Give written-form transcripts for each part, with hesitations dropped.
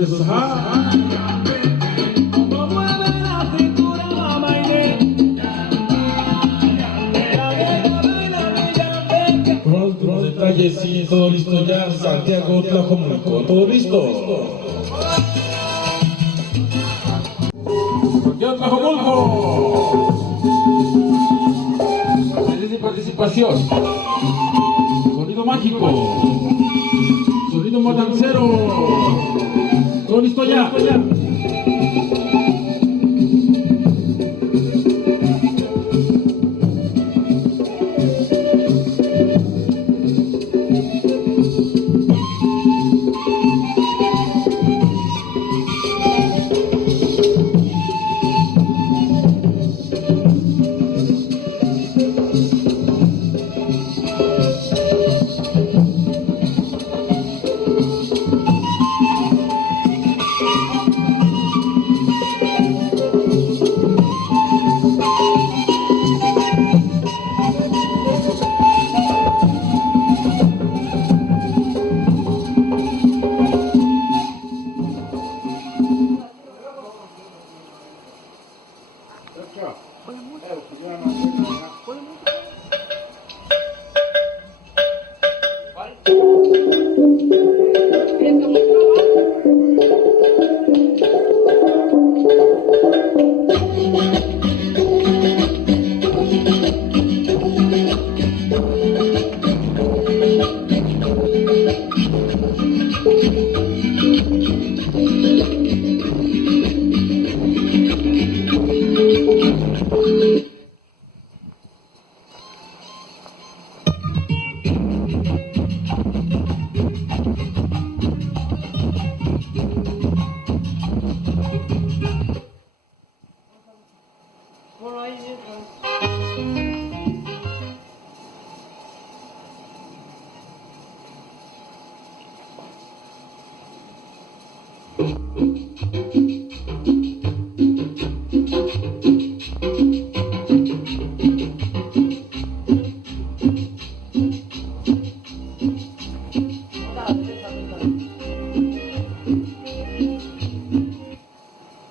besos. ¡Ah! Como mueve la cintura, Maine. Pronto detalles, sí, todo listo ya. Santiago, Tlajomulco, todo listo. Santiago, Tlajomulco. Presencia y participación. Sonido mágico. Sonido matancero. Todo listo ya.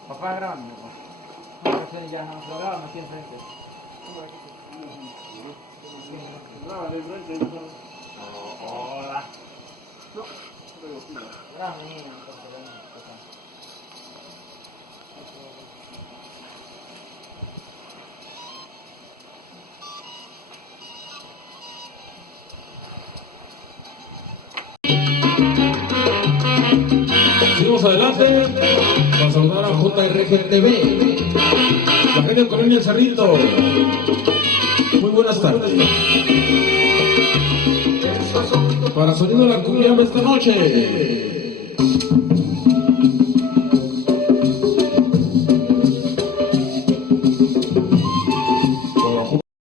Papá, grábame, papá. No, ya no, pero grábame aquí enfrente. Grábame enfrente. Hola. Grábame, niña. Seguimos adelante para saludar a JRGTV, la gente de Colonia El Cerrito. Muy buenas tardes. Para Sonido La Cumbia esta noche.